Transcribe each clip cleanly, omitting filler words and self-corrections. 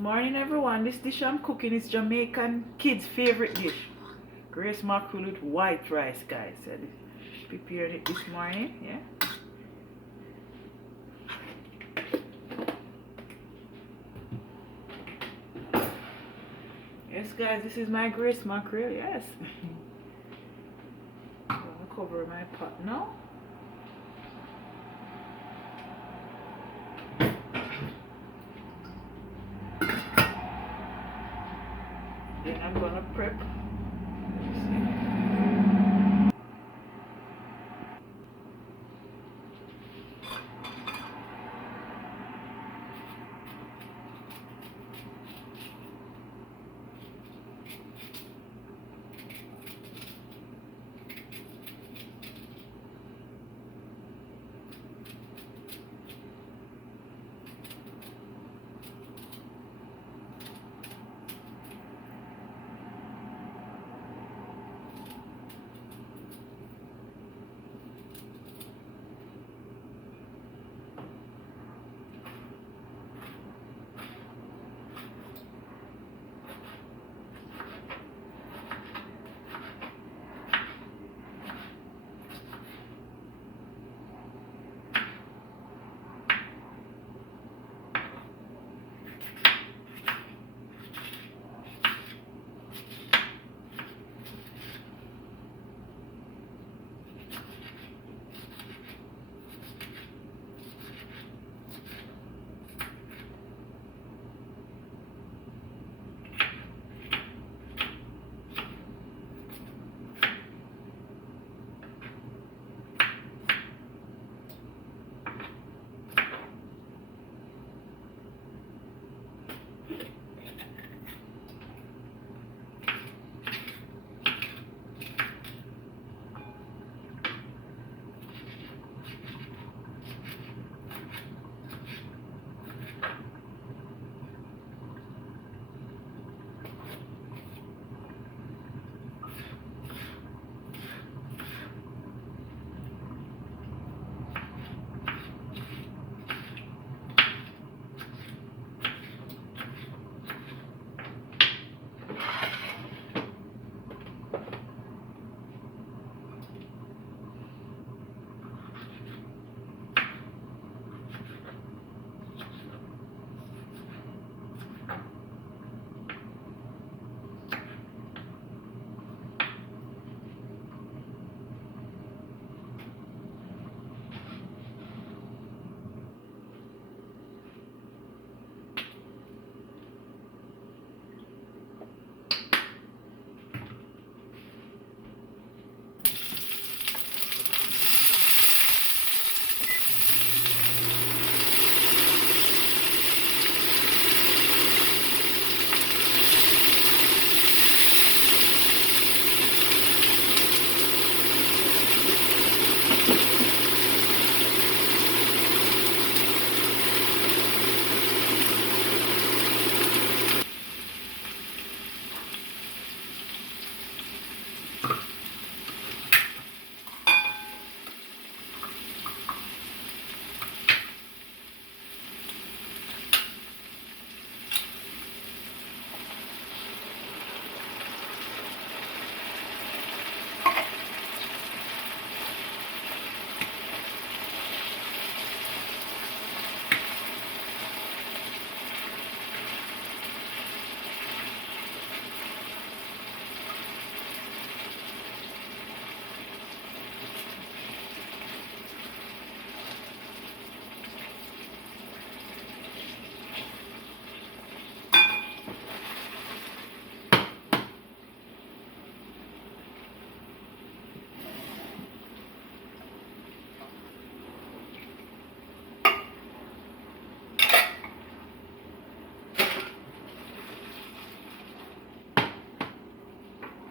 Morning everyone, this dish I'm cooking is Jamaican kids favorite dish. Grace mackerel with white rice, guys. I prepared it this morning, yeah. Yes guys, this is my Grace mackerel, yes. I'm gonna cover my pot now. Then I'm gonna prep.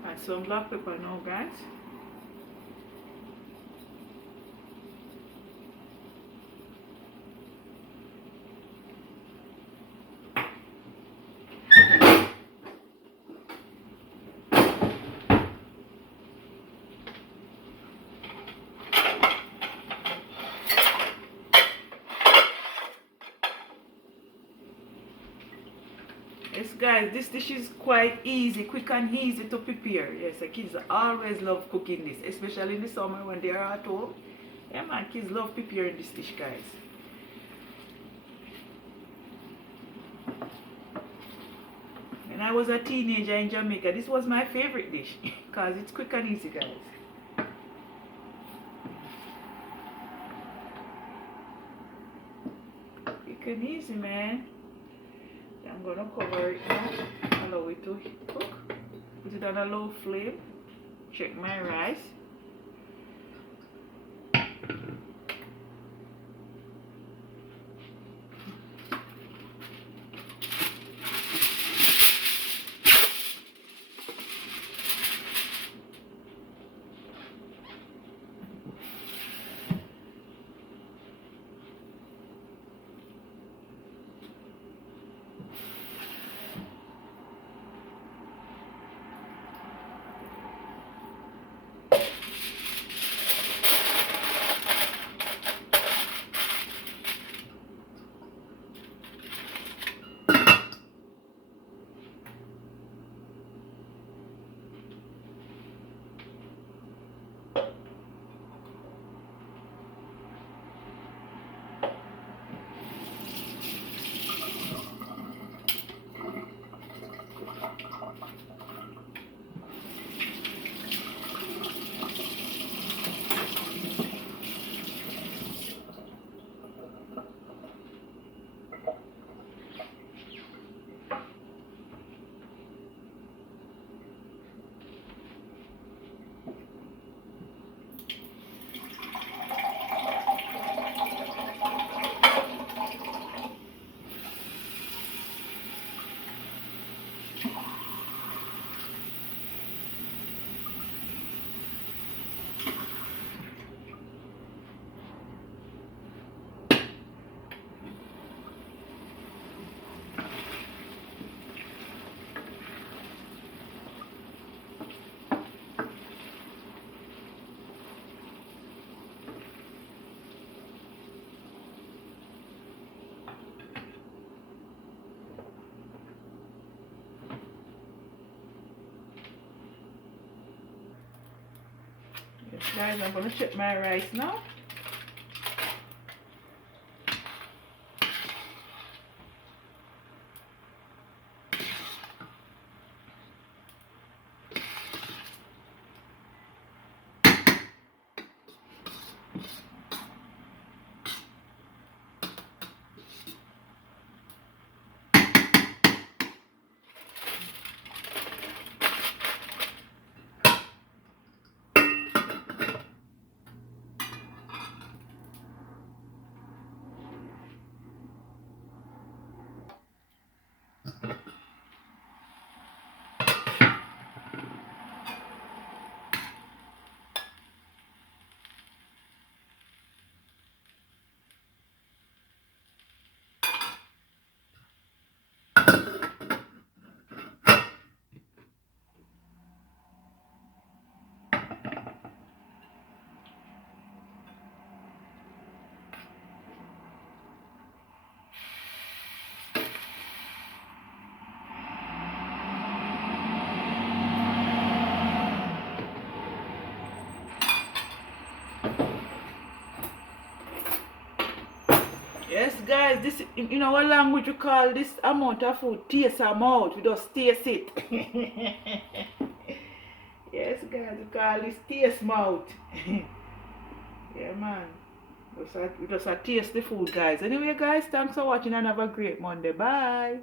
Add some black pepper now, guys. guys, this dish is quite easy, quick and easy to prepare. Yes, the kids always love cooking this, especially in the summer when they are at home. Yeah man, kids love preparing this dish, guys. When I was a teenager in Jamaica, this was my favorite dish because it's quick and easy, guys. Quick and easy, man. I'm gonna cover it now, allow it to cook. Put it on a low flame. Check my rice. Yes, guys, I'm gonna check my rice now. Yes, guys, this in our language we call this amount of food taste amount. We just taste it. Yes, guys, we call this taste mouth. Yeah, man. We just a taste the food, guys. Anyway, guys, thanks for watching and have a great Monday. Bye.